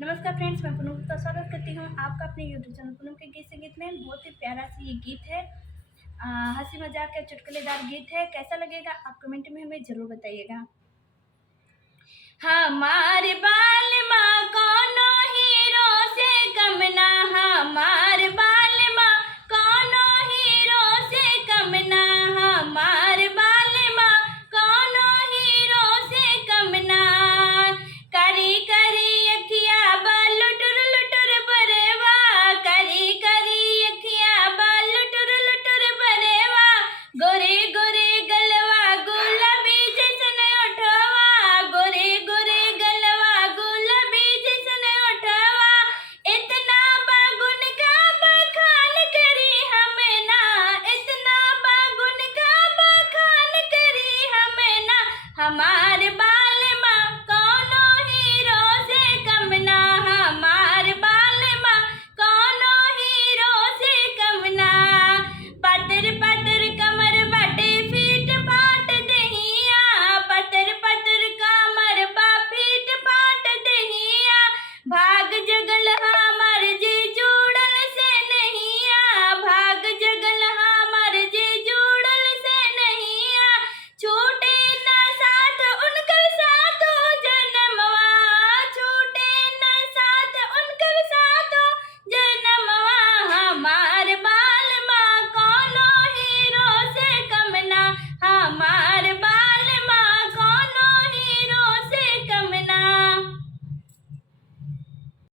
नमस्कार फ्रेंड्स, मैं पूनम का स्वागत करती हूँ आपका अपने यूट्यूब चैनल पूनम के गीत संगीत में। बहुत ही प्यारा सा ये गीत है। हंसी मजाक का चुटकुलेदार गीत है। कैसा लगेगा आप कमेंट में हमें जरूर बताइएगा। हमारे बाल